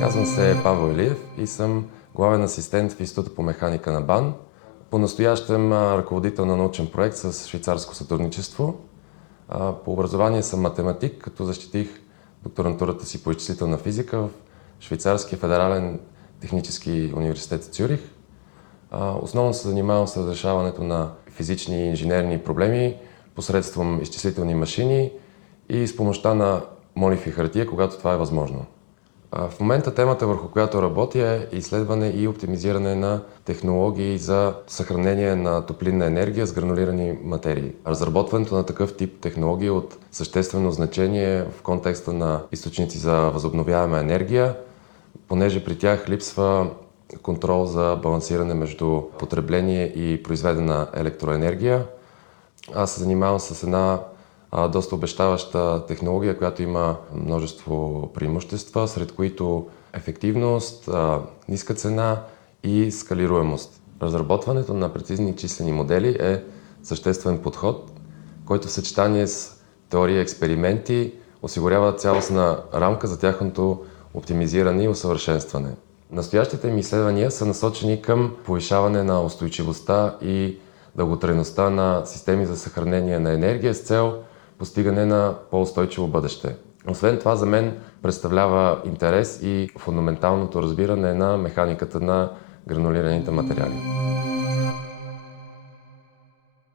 Казвам се Павел Илиев и съм главен асистент в Института по механика на БАН. По-настоящем ръководител на научен проект с швейцарско сътрудничество. По образование съм математик, като защитих докторантурата си по изчислителна физика в Швейцарския федерален технически университет в Цюрих. Основно се занимавам с разрешаването на физични и инженерни проблеми посредством изчислителни машини и с помощта на молив и хартия, когато това е възможно. В момента темата, върху която работя, е изследване и оптимизиране на технологии за съхранение на топлинна енергия с гранулирани материи. Разработването на такъв тип технологии е от съществено значение в контекста на източници за възобновяема енергия, понеже при тях липсва контрол за балансиране между потребление и произведена електроенергия. Аз се занимавам с една доста обещаваща технология, която има множество преимущества, сред които ефективност, ниска цена и скалируемост. Разработването на прецизни числени модели е съществен подход, който в съчетание с теория и експерименти осигурява цялостна рамка за тяхното оптимизиране и усъвършенстване. Настоящите ми изследвания са насочени към повишаване на устойчивостта и дълготрайността на системи за съхранение на енергия с цел постигане на по-устойчиво бъдеще. Освен това, за мен представлява интерес и фундаменталното разбиране на механиката на гранулираните материали.